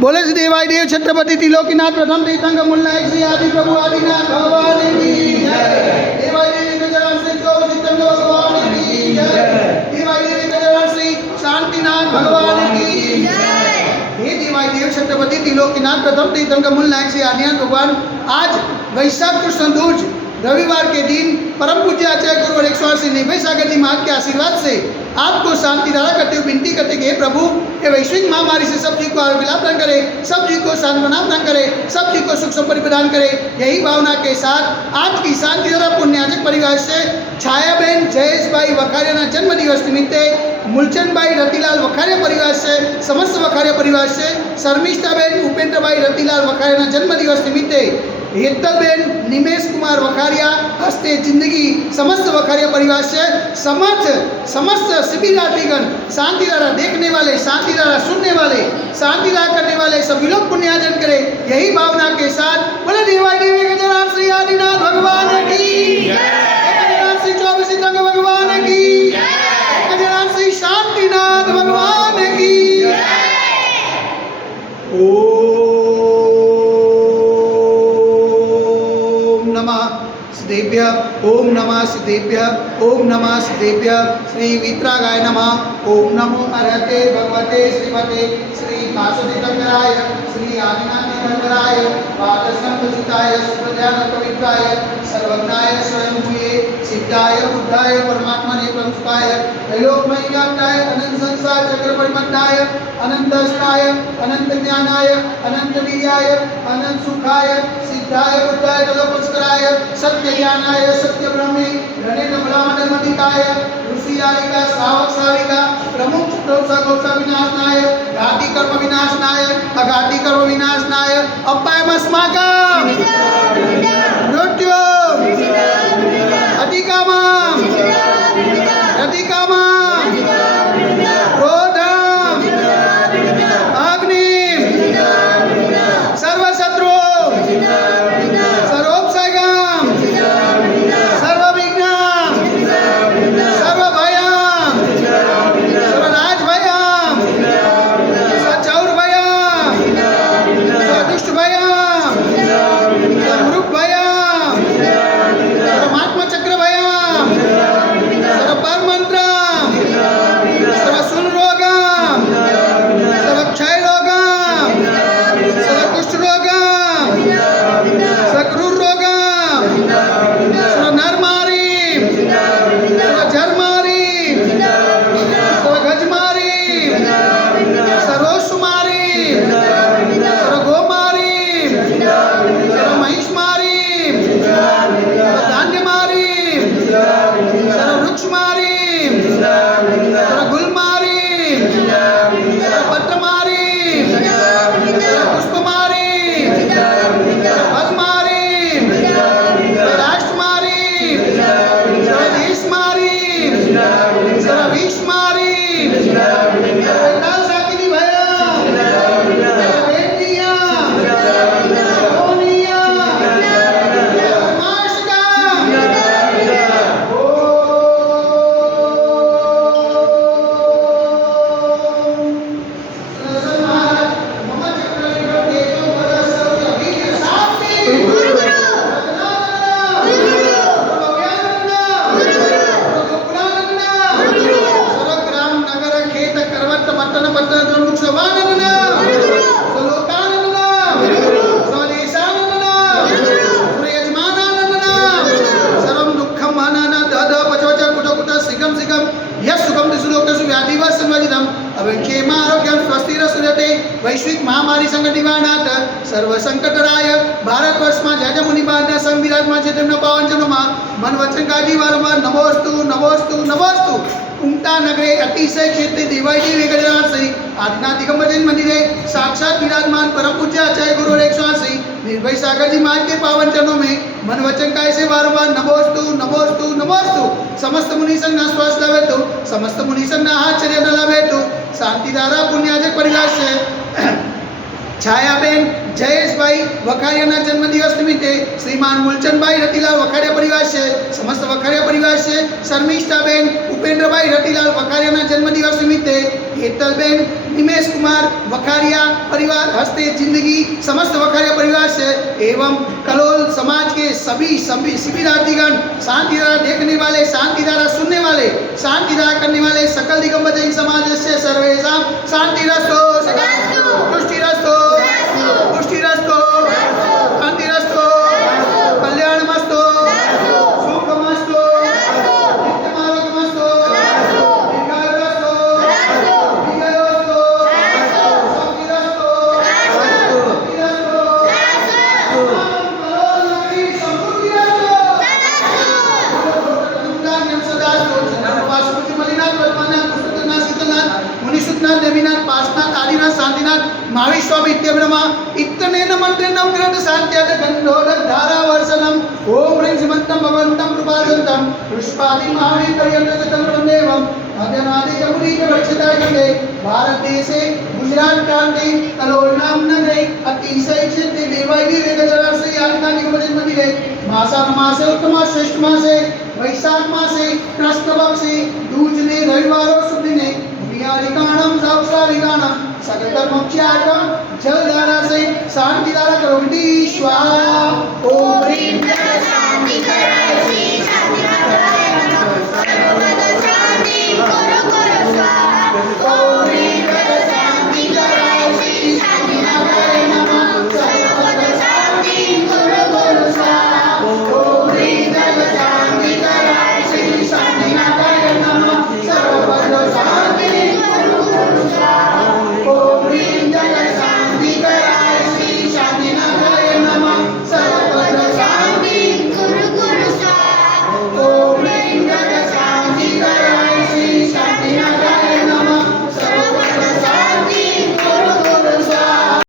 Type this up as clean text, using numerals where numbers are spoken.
बोले श्री देवाय देव छत्रपति त्रिलोकीनाथ प्रथम तीर्थंकर मूलनायक श्री आदि प्रभु आदिनाथ भगवान की जय। देवाय देव गजानन श्री चौबीस तीर्थंकर भगवान की जय। देवाय देव गजानन श्री शांतिनाथ भगवान की जय। हे देवाय देव छत्रपति त्रिलोकीनाथ प्रथम तीर्थंकर मूलनायक श्री आदिनाथ भगवान, आज वैशाख कृष्ण दूज रविवार के दिन परम पूज्य आचार्य गुरु और 180 निर्भय सागर जी महाराज के आशीर्वाद से आपको शांति धारा करते हुए विनती करते कि प्रभु ये वैश्विक महामारी से सब जी को आरोग्य लाभ प्रदान करे, सब जी को सांत्वना प्रदान करे, सब जी को सुख संपत्ति प्रदान करे। यही भावना के साथ आज की शांति धारा पुण्याजक परिवार से छायाबेन जयेश भाई वखारिया जन्म दिवस निमित्ते मूलचंद भाई रतिलाल वखारिया परिवार से समस्त वखारिया परिवार से शर्मिष्ठाबेन उपेंद्र भाई रतिलाल वखारिया जन्म दिवस निमित्ते हेतलबेन निमेश कुमार वखारिया हस्ते जिंदगी समस्त वखारिया परिवार से समस्त शिबिरार्थीगण शांति धारा देखने वाले, शांति धारा सुनने वाले, शांति धारा करने वाले सभी लोग पुण्यार्जन करें। यही भावना के साथ बोले देवाय देवी गजानन श्री आदिनाथ भगवान की गजानन श्री चौबीस तीर्थंकर भगवान की गजानन श्री शांतिनाथ भगवान की। ओम नमः सिद्धेभ्य ओम नमः सिद्धेभ्य श्री वित्रागाय नमः। ओम नमो अर्हते भगवते श्रीमते श्री वासुदेव तीर्थंकराय श्री आदिनाथ तीर्थंकराय वादस्कंधसुताय सुप्रज्ञान पवित्राय सर्वज्ञाय स्वयंभूये सिद्धाय बुद्धाय परमात्मने प्रमुखाय त्रैलोक्यमय व्याप्ताय अनंत संसार चक्र परिमत्ताय अनंत अष्टाय अनंत ज्ञानाय अनंत वीर्याय अनंत सुखाय सिद्धाय बुद्धाय तलोपस्कराय सत्य ज्ञानाय सत्य ब्रह्मे रणेन्द्र बलामंडलमधिकाय ऋषियारिका श्रावक श्राविका प्रमुख चतुर्सा गौसा विनाशनाय घाटी कर्म विनाशनाय अघाटी कर्म विनाशनाय अपायमस्माकं मृत्यु अधिकामं रतिकामं क्रोधं अग्निं सर्वशत्रु सर्वोपसर्गं सर्वविघ्नं सर्वभयं सर्वराजभयं सचौरभयं सदुष्टभयं समृगभयं सर्वमात्मचक्रभयं सर्वपरमन्त्रं सर्वशूलरोगं सर्वक्षयरोगं सर्वकुष्ठरोगं सर्वक्रूररोगं सर्वनरमारीं सर्वझरमारीं सर्वगजमारीं सर्वोषुमारीं सर्वगोमारीं सर्वमहिषमारीं सर्वधान्यमारीं सर्ववृक्षमारीं सर्वगुलमारीं सर्वपत्रमारीं सर्वपुष्पमारीं सर्वफलमारीं सर्वराष्ट्रमारीं सर्वदेशमारीं सर्वविश्वमारीं सर्वकालसाकिनी भयं सर्ववेदनीयं सर्वमोहनीयं सर्वमाशकं वैश्विक महामारी संकट निवारणार्थ सर्व संकटराय भारतवर्ष में ज्या ज्या मुनिबांधना संघ विराजमान છે તેમના પાવનજનોમાં મન વચન કાજી વારંવાર નમોસ્તુ નમોસ્તુ નમોસ્તુ ઉમટા નગરે અતિશય ક્ષેત્રે દેવાય દેવી ગજાનન શ્રી આદિનાથ દિગંબર જૈન મંदिरे साक्षात विराजमान परम पूज्य आचार्य गुरु और 180 निर्भय सागर जी महाराज के पावन चरणों में मन वचन काय से वारंवार नमोस्तु नमोस्तु नमोस्तु समस्त मुनि संघ ना श्वास लावे तो समस्त मुनि संघ ना हाथ चर्या न लावे तो शांति धारा पुण्याजक परिवार से छायाबेन जयेश भाई वखारिया जन्म दिवस निमित्ते श्रीमान मूलचंद भाई रतिलाल वखारिया परिवार से समस्त वखारिया परिवार से शर्मिष्ठाबेन उपेंद्र भाई रतिलाल वखारिया जन्म दिवस निमित्ते हेतलबेन हिमेश कुमार वखारिया परिवार हस्ते जिंदगी समस्त वखारिया परिवार से एवं कलोल समाज के सभी शिविरार्थीगण, शांतिधारा देखने वाले, शांतिधारा सुनने वाले, शांतिधारा करने वाले सकल दिगंबर जैन समाज से सर्वेषां शांतिरस्तु, तुष्टिरस्तु, पुष्टिरस्तु, शांतिरस्तु, कल्याणमस्तु, सुखमस्तु, नित्यमारोग्यमस्तु, दीर्घायुरस्तु, विजयोस्तु, शक्तिरस्तु, भक्तिरस्तु, कलोलनगरी समृद्धिरस्तु, अनुदान्यं सदास्तु, चन्द्रप्रभास्मृति मलिनाथ वर्तमानाथ पुस्तकनाथ शीतलनाथ मुनिसुतनाथ देवीनाथ पार्श्वनाथ आदिनाथ शांतिनाथ महावीर स्वामी इत्यब्रमा इत्तनेन मंत्रेण ग्रंथ शांत्याद गंधोदक धारा वर्षणम ओम ह्रीं श्रीमन्तं भगवन्तं कृपादन्तं पुष्पादि महावीर पर्यन्तं चतुर्वन्देवम अध्यनादि जमुनी के वर्षिता गंगे भारत देशे गुजरात प्रांते कलोल नाम नगरे अतिशय क्षेत्रे देवायी वेदजराश्री आज्ञा निगमजन मंदिरे मासान मासे उत्तम श्रेष्ठ मासे वैशाख मासे कृष्ण पक्षे दूजने रविवारो सुदिने विहारिकाणम सावसारिकाणम सकल कर्मोच्चाटम जलधारा से शांतिधारा करोति स्वाहा ओम ह्रीं शांति करायची